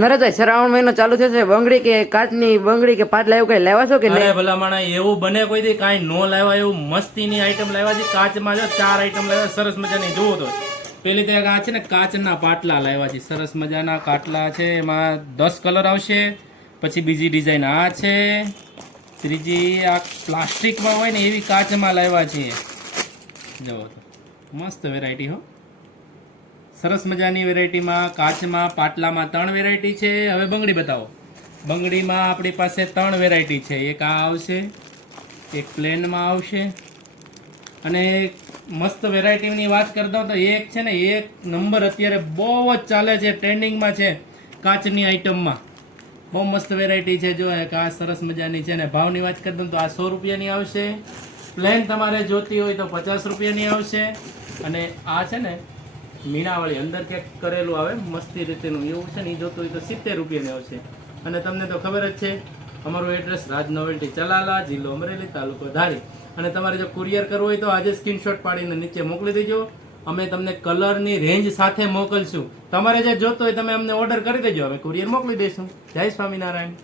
નરેશભાઈ શ્રાવણ મહિનો ચાલુ થશે, બંગડી કે કાચની બંગડી કે પાટલા એવું કઈ લેવા છો કે અરે નહીં? ભલા માણા એવું બને કોઈ દી કાંઈ નો લાવ્યા એવું મસ્તીની આઈટમ લાવ્યા છે. કાચમાં જો 4 આઈટમ લાવ્યા સરસ મજાની. જુઓ તો પેલી તો આ છે ને કાચના પાટલા લાવ્યા છે, સરસ મજાના કાટલા છે. એમાં 10 કલર આવશે. પછી બીજી ડિઝાઇન આ છે, ત્રીજી આ પ્લાસ્ટિકમાં હોય ને એવી કાચમાં લાવ્યા છીએ. જુઓ તો મસ્ત વેરાયટી હો, સરસ મજાની વેરાયટીમાં કાચમાં પાટલામાં 3 વેરાયટી છે. હવે બંગડી બતાવો. બંગડીમાં આપણી પાસે 3 વેરાયટી છે. એક આ આવશે, એક પ્લેનમાં આવશે, અને મસ્ત વેરાયટીની વાત કરતા તો એક છે ને એક નંબર અત્યારે બહુ જ ચાલે છે, ટ્રેન્ડિંગમાં છે કાચની આઈટમમાં. બહુ મસ્ત વેરાયટી છે. જો એક આ સરસ મજાની છે ને ભાવની વાત કરી દઉં તો આ 100 રૂપિયાની આવશે. પ્લેન તમારે જોતી હોય તો 50 રૂપિયાની આવશે. અને આ છે ને મીણાવાળી અંદર ક્યાંક કરેલું આવે મસ્તી રીતેનું એવું છે ને એ જોતું હોય તો 70 રૂપિયાની આવશે. અને તમને તો ખબર જ છે અમારું એડ્રેસ રાજ નોવેલ્ટી ચલાલા, જિલ્લો અમરેલી, તાલુકો ધારી. અને તમારે જો કુરિયર કરવું હોય તો આજે સ્ક્રીનશોટ પાડીને નીચે મોકલી દેજો. અમે તમને કલરની રેન્જ સાથે મોકલશું. તમારે જે જોતો હોય તમે અમને ઓર્ડર કરી દેજો, અમે કુરિયર મોકલી દઈશું. જય સ્વામિનારાયણ.